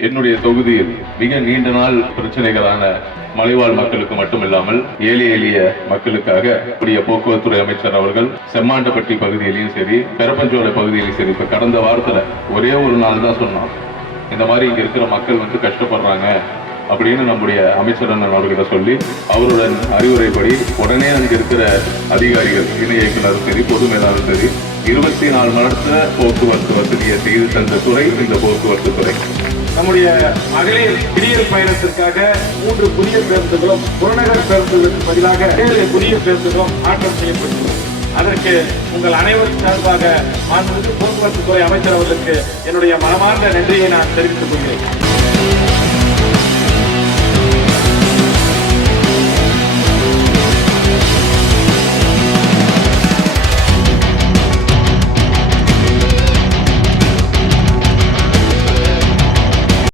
என்னுடைய தொகுதியில் மிக நீண்ட நாள் பிரச்சனைகளான மலைவாழ் மக்களுக்கு மட்டுமில்லாமல் ஏழை எளிய மக்களுக்காக கூடிய போக்குவரத்துறை அமைச்சர் அவர்கள் செம்மாண்டப்பட்டி பகுதியிலையும் சரி பெரப்பஞ்சோலை பகுதியிலையும் சரி இப்ப கடந்த வாரத்துல ஒரே ஒரு நாள் தான் சொன்னோம் இந்த மாதிரி இங்க இருக்கிற மக்கள் வந்து கஷ்டப்படுறாங்க. அப்படின்னு நம்முடைய அமைச்சர் அண்ணன் அவர்கிட்ட சொல்லி அவருடன் அறிவுரைப்படி உடனே அங்கே இருக்கிற அதிகாரிகள் இணை இயக்குநரும் சரி பொது மேலாளரும் சரி இருபத்தி நாலு மணி போக்குவரத்து வசதியை செய்து தந்த துறை இந்த போக்குவரத்து துறை. நம்முடைய மகளிர் திடீர் பயணத்திற்காக மூன்று புதிய பேருந்துகளும் புறநகர் பேருந்துகளுக்கு பதிலாக ஏழு புதிய பேருந்துகளும் மாற்றம் செய்யப்பட்டுள்ளது. அதற்கு உங்கள் அனைவரும் சார்பாக மாண்புமிகு போக்குவரத்து துறை அமைச்சர் அவர்களுக்கு என்னுடைய மனமார்ந்த நன்றியை நான் தெரிவித்துக் கொள்கிறேன்.